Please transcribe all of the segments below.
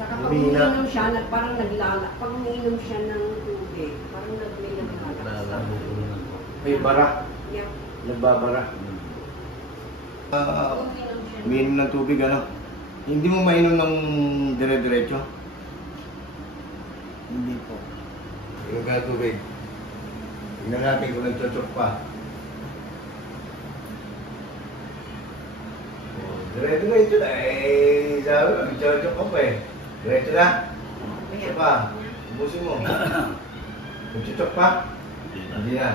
Saka pag umiinom siya, parang naglala. Pag umiinom siya ng tubig, parang may naglala. May bara. Yeah. Nagbabara. Umiinom ng tubig, ano? Hindi mo mainom ng dire-diretso? Hindi po. Inom ka ng tubig. Tingnan natin kung nagchochok pa. Diretso na. Eh, sabi, nagchochok ka pa eh. Diretso na. Isa pa. Ubusin mo. Nagchochok pa? Hindi na.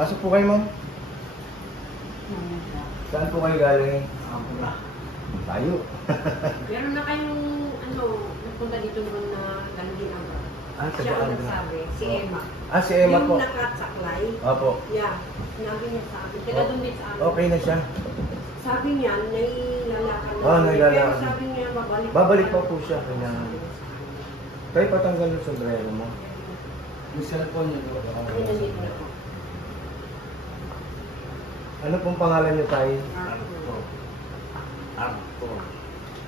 Pasok po kayo, ma'am. Saan po kayo galing? Ako na. Tayo. Meron na kayong, nagpunta dito naman na galing ako. Siya ang nagsabi, si Emma. Si Emma po. Yung nakasaklay. Opo. Yeah, sinabi niya sa akin. Sila doon din sa amin. Okay na siya. Sabi niya, nailalakad na. Nailalakad. Pero sabi niya, babalik. Babalik pa po siya. Kanya. Tayo patanggal yung sombrero mo. Yung cellphone niyo doon. Ay, nandito na po. Ano pong pangalan niyo tayo? Arthur. Arthur.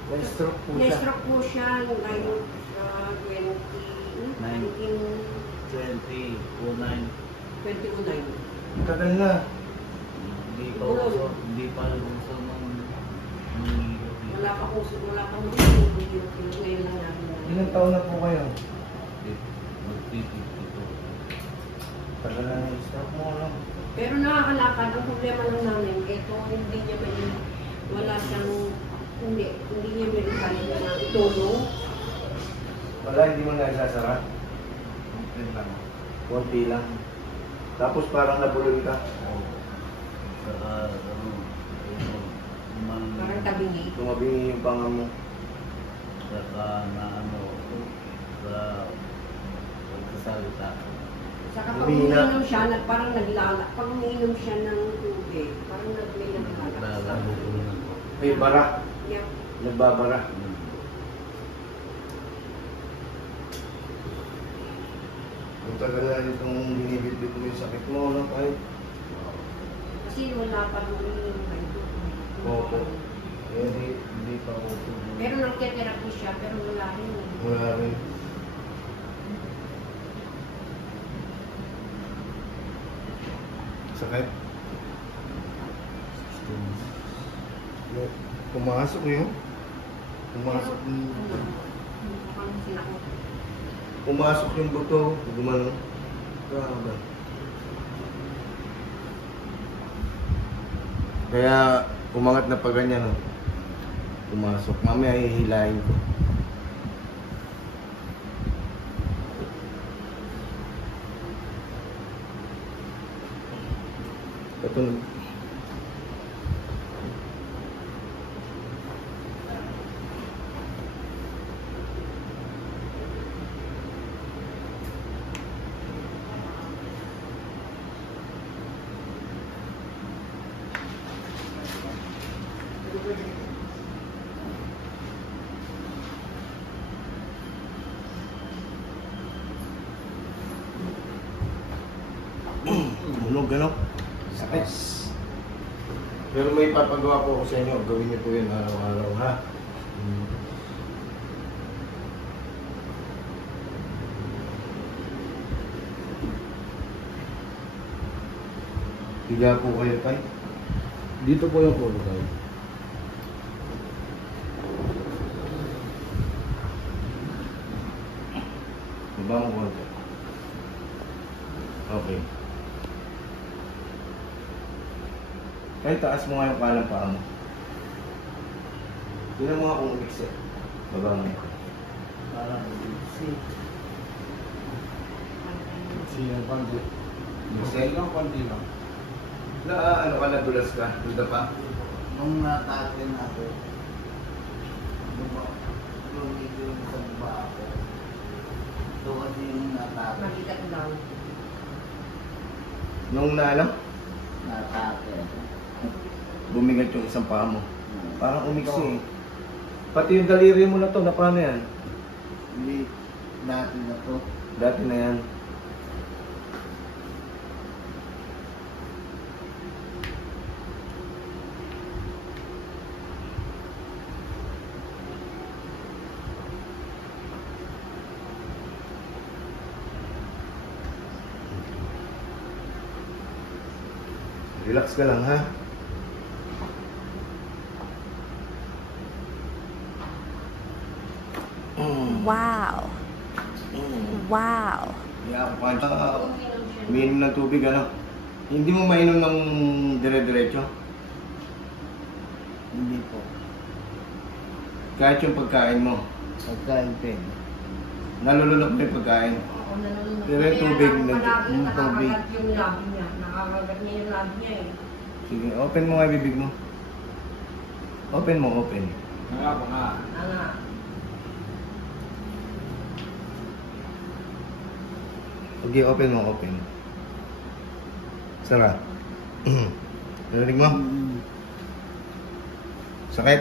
Na-stroke po siya. Na-stroke po siya yung ngayon sa 2009. Tagal na. Hindi pa uso. Hindi pa uso nung Wala pa uso, wala pa uso. Ngayon lang namin. Ilang taon na po kayo? magtitito. Tagal na na-stroke mo, ano? Pero nakakalakad, ang problema lang namin, ito hindi niya wala siyang, hindi niya may kaya na itulong. Wala, hindi mo na isasara? Okay lang. Konti lang. Tapos parang nabulol ka. Saka, Parang tabingi. Tumabingi yung panga mo. saka na sa pagsasalita. Saka pag Humina. umiinom siya, parang naglala. Pag umiinom siya ng tubig, parang may naglala. May bara. Yeah. Nagbabara. Ang tagal na itong binibit-bit mo yung sakit mo, ano kahit? Kasi wala pa nung umiinom kayo. Opo. Hindi pa ako. Pero nagte-therapy siya, pero wala rin. Wala rin. Sakit? Pumasok yun? Pumasok yung... Pumasok yung buto, gumano. Grabe. Kaya umangat na pa ganyan, no? Pumasok. Mamaya hihilahin ko. Ito na. Hulog, gano'n? Sakit. Pero may papagawa po ako sa inyo. Gawin niyo po yun araw-araw, ha? Pila po kayo, Tay? Dito po yung ulo tayo. Baba mo konti. Okay. Kaya taas mo nga yung kalang paa mo. Tingnan mo nga kung umikse. Baba mo. Parang si yung pandi. Umikse? Yung pandi lang. Ano ka, nadulas ka? Duda pa? Nung natake na ako, lumig yung sa baba ako. Ito kasi yung natake. Makita ko lang. Nung na ano? Natake. Bumigat yung isang paa mo. Parang umiksi eh. Pati yung daliri mo na to, na paano yan? Hindi dati na to. Dati na yan. Relax ka lang ha. Wow. Wow. Kaya ako pa umiinom ng tubig ano. Hindi mo mainom ng dire-diretso. Hindi po. Kahit yung pagkain mo. Pagkain din. Nalulunok mo yung pagkain. Ako nalulunod. Pero yung tubig, Kaya palagi yung tubig. nakakagat yung labi niya. Nakakagat niya yung labi niya eh. Sige, open mo nga yung bibig mo. Open mo, open. Nga. Sige, open mo, open. Sara. Narinig mo? Sakit?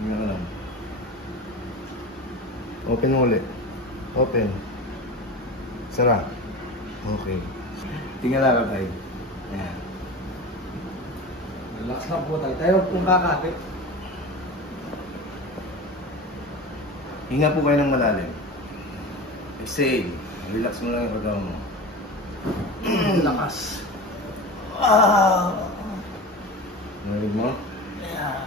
Hindi ka lang. Open mo ulit. Open. Sara. Okay. Tingala ka tayo. Ayan. Relax na po tayo. Tayo kung kakapit. Hinga po kayo ng malalim. Exhale. Relax mo lang yung kagawa mo. Lakas. Narinig mo? Yeah.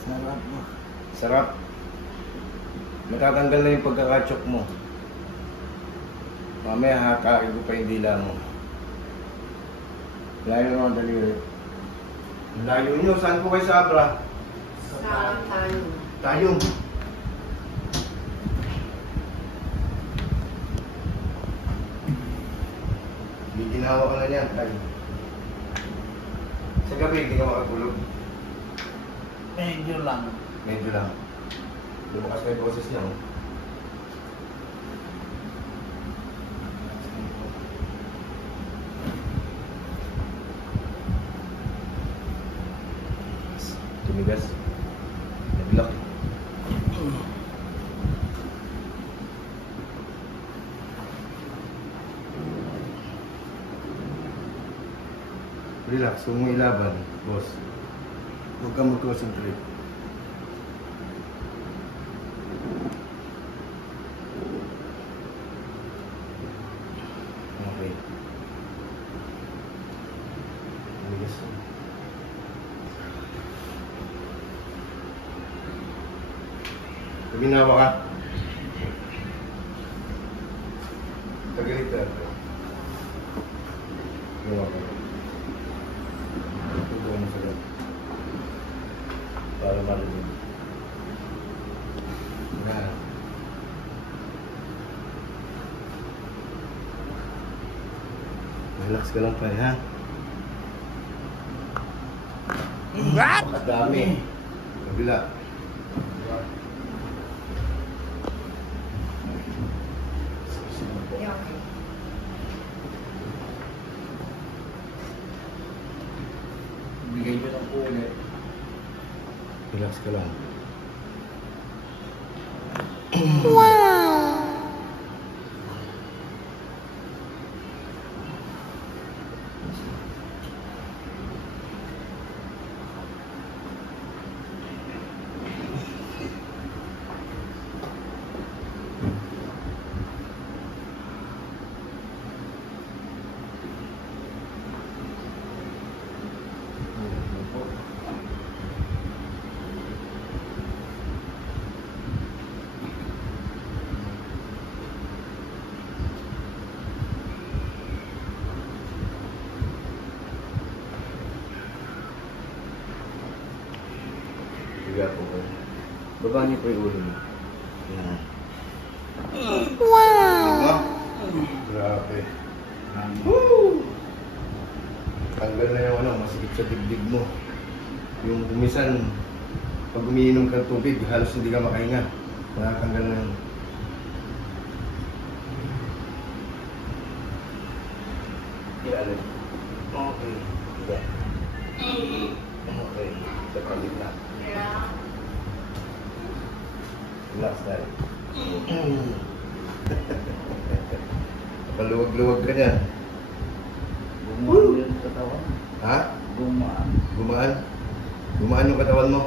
Sarap mo. Sarap. Matatanggal na yung pagkakachok mo. Mamaya hakain ko pa yung dila mo. Layo naman daliri. Layo nyo. Saan po kayo sa Abra? Sa tayo. Tayo. Ginawa ka na niyan. Tayo. Sa gabi, hindi ka makatulog. Medyo lang. Medyo lang. Lumakas na yung boses niya. Oh. Tumigas. Nag-lock. Relax, huwag mo ilaban, boss. Huwag kang mag-concentrate. Okay. Tumigas. Pag ginawa ka, tagalit ka. Ginawa ka. Tubuhan mo sa loob. Para marinig. Yan. Relax ka lang pa ha. What? Ang dami. Kabila. Yeah, okay. Bigay nyo lang po ulit. Relax ka lang. Wow. Higa po kayo. Baba niyo po yung ulo niyo. Yan. Wow. Grabe. Woo! Tanggal na yung ano, masikip sa dibdib mo. Yung kumisan, pag umiinom ka ng tubig, halos hindi ka makahinga. Nakatanggal na yun. ilalim. Okay. Diba? Okay. Sa pagitna. Relax tayo. Paluwag-luwag ka niya. Gumaan yung katawan. Ha? Gumaan. Gumaan? Gumaan yung katawan mo?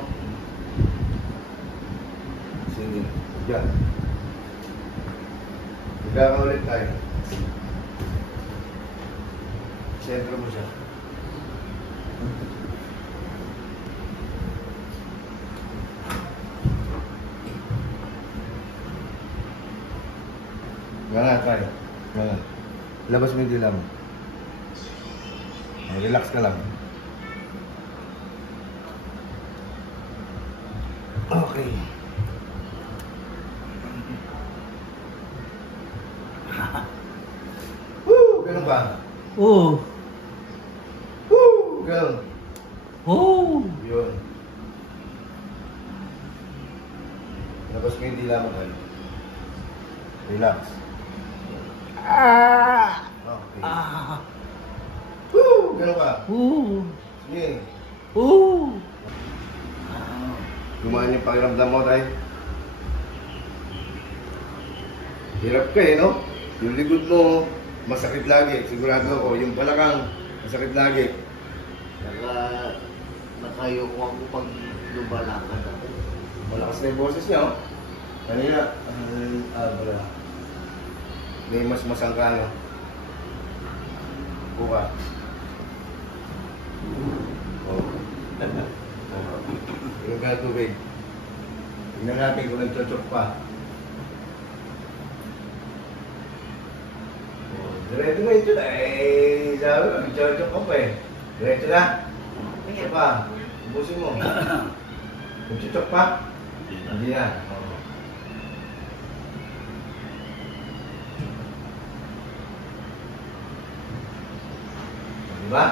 Sige. Diyan. Higa ka ulit tayo. Sentro mo siya. Nga tayo. Nga. Labas mo yung dila mo. Relax ka lang. Okay. Woo! Ganun ba? Oh! Woo! Ganun. Oh! Yun. Labas mo yung dila mo tayo. Relax. Ah! Okay. Ah! Woo! Ganun ka. Oh! Sige. Oh! Ah! Gumaan yung pakiramdam mo tayo. Hirap ka eh, no? Yung likod mo, masakit lagi. Sigurado ako, yung balakang, masakit lagi. Nakayo ko ako pag lumalakad ako. Malakas na yung boses niya, oh. Kanina, abra. May mas masangka, no? Buka. Oh. Yung ka tubig. Tingnan natin kung nagchochok pa. Oh, diretso na ito na. Eh, sabi ko, nagchochok ka pa eh. Diretso na. Isa pa. Ubusin mo. Nagchochok pa? Hindi na. Oh. Diba?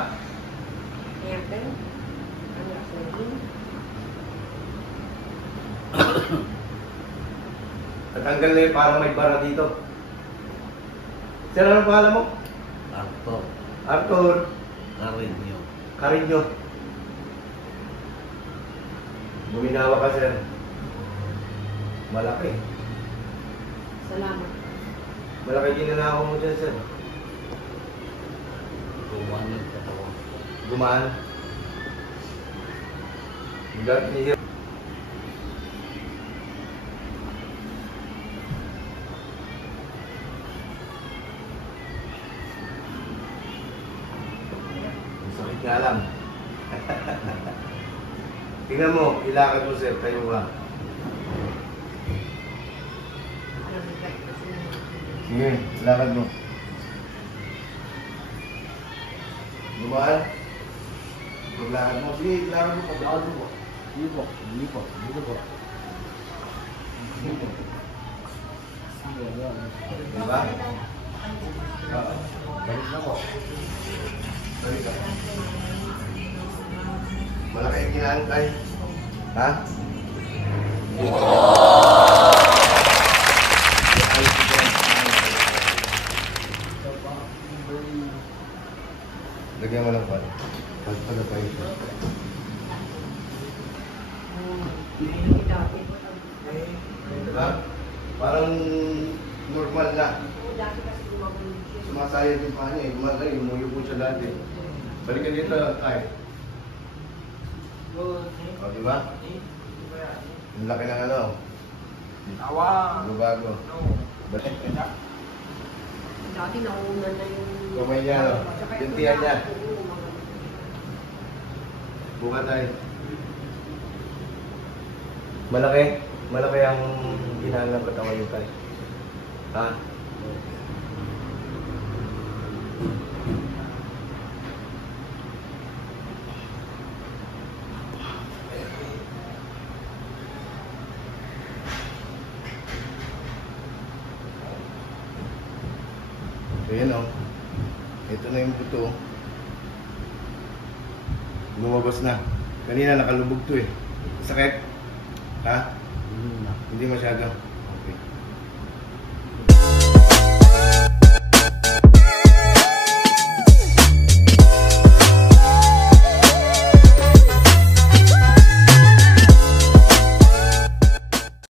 Ayan, pero. Ang lakas. Natanggal na yung parang may bara dito. Sir, anong pangalan mo? Arto. Arthur Karinyo. Carinyo. Guminawa ka, sir. Malaki. Salamat. Malaki ginanakaw mo dyan, sir. Gumaan yung katawan. Gumaan. Yung dati niya. Sakit nga lang. Tingnan mo, ilakad mo, sir. Tayo ka. Sige, ilakad mo. Gumaan. Paglakad mo. Sige, ilakad mo. Paglakad mo. Hindi po. Hindi po. Hindi po. Diba? Oo. Balik na po. Balik na po. Malaki yung kinaantay. Ha? Lagyan mo ng pan. Pagpala pa ito. Diba? Parang normal na. Dati kasi gumagulong siya. Sumasayad yung pa niya. Gumagay, umuyo po siya dati. Balikan dito, tay. O, diba? Ang laki ng ano. Bago. Balik. Dati nauna na yung... Kamay niya, no? Yung tiyan niya. Oo, mga... Buka tayo. Malaki. Malaki ang ginaan ng katawan niyo tayo. Ha? Ayan o. Ito na yung buto. Lumabas na. Kanina nakalubog to eh. Sakit? Ha? Hindi masyado. Okay.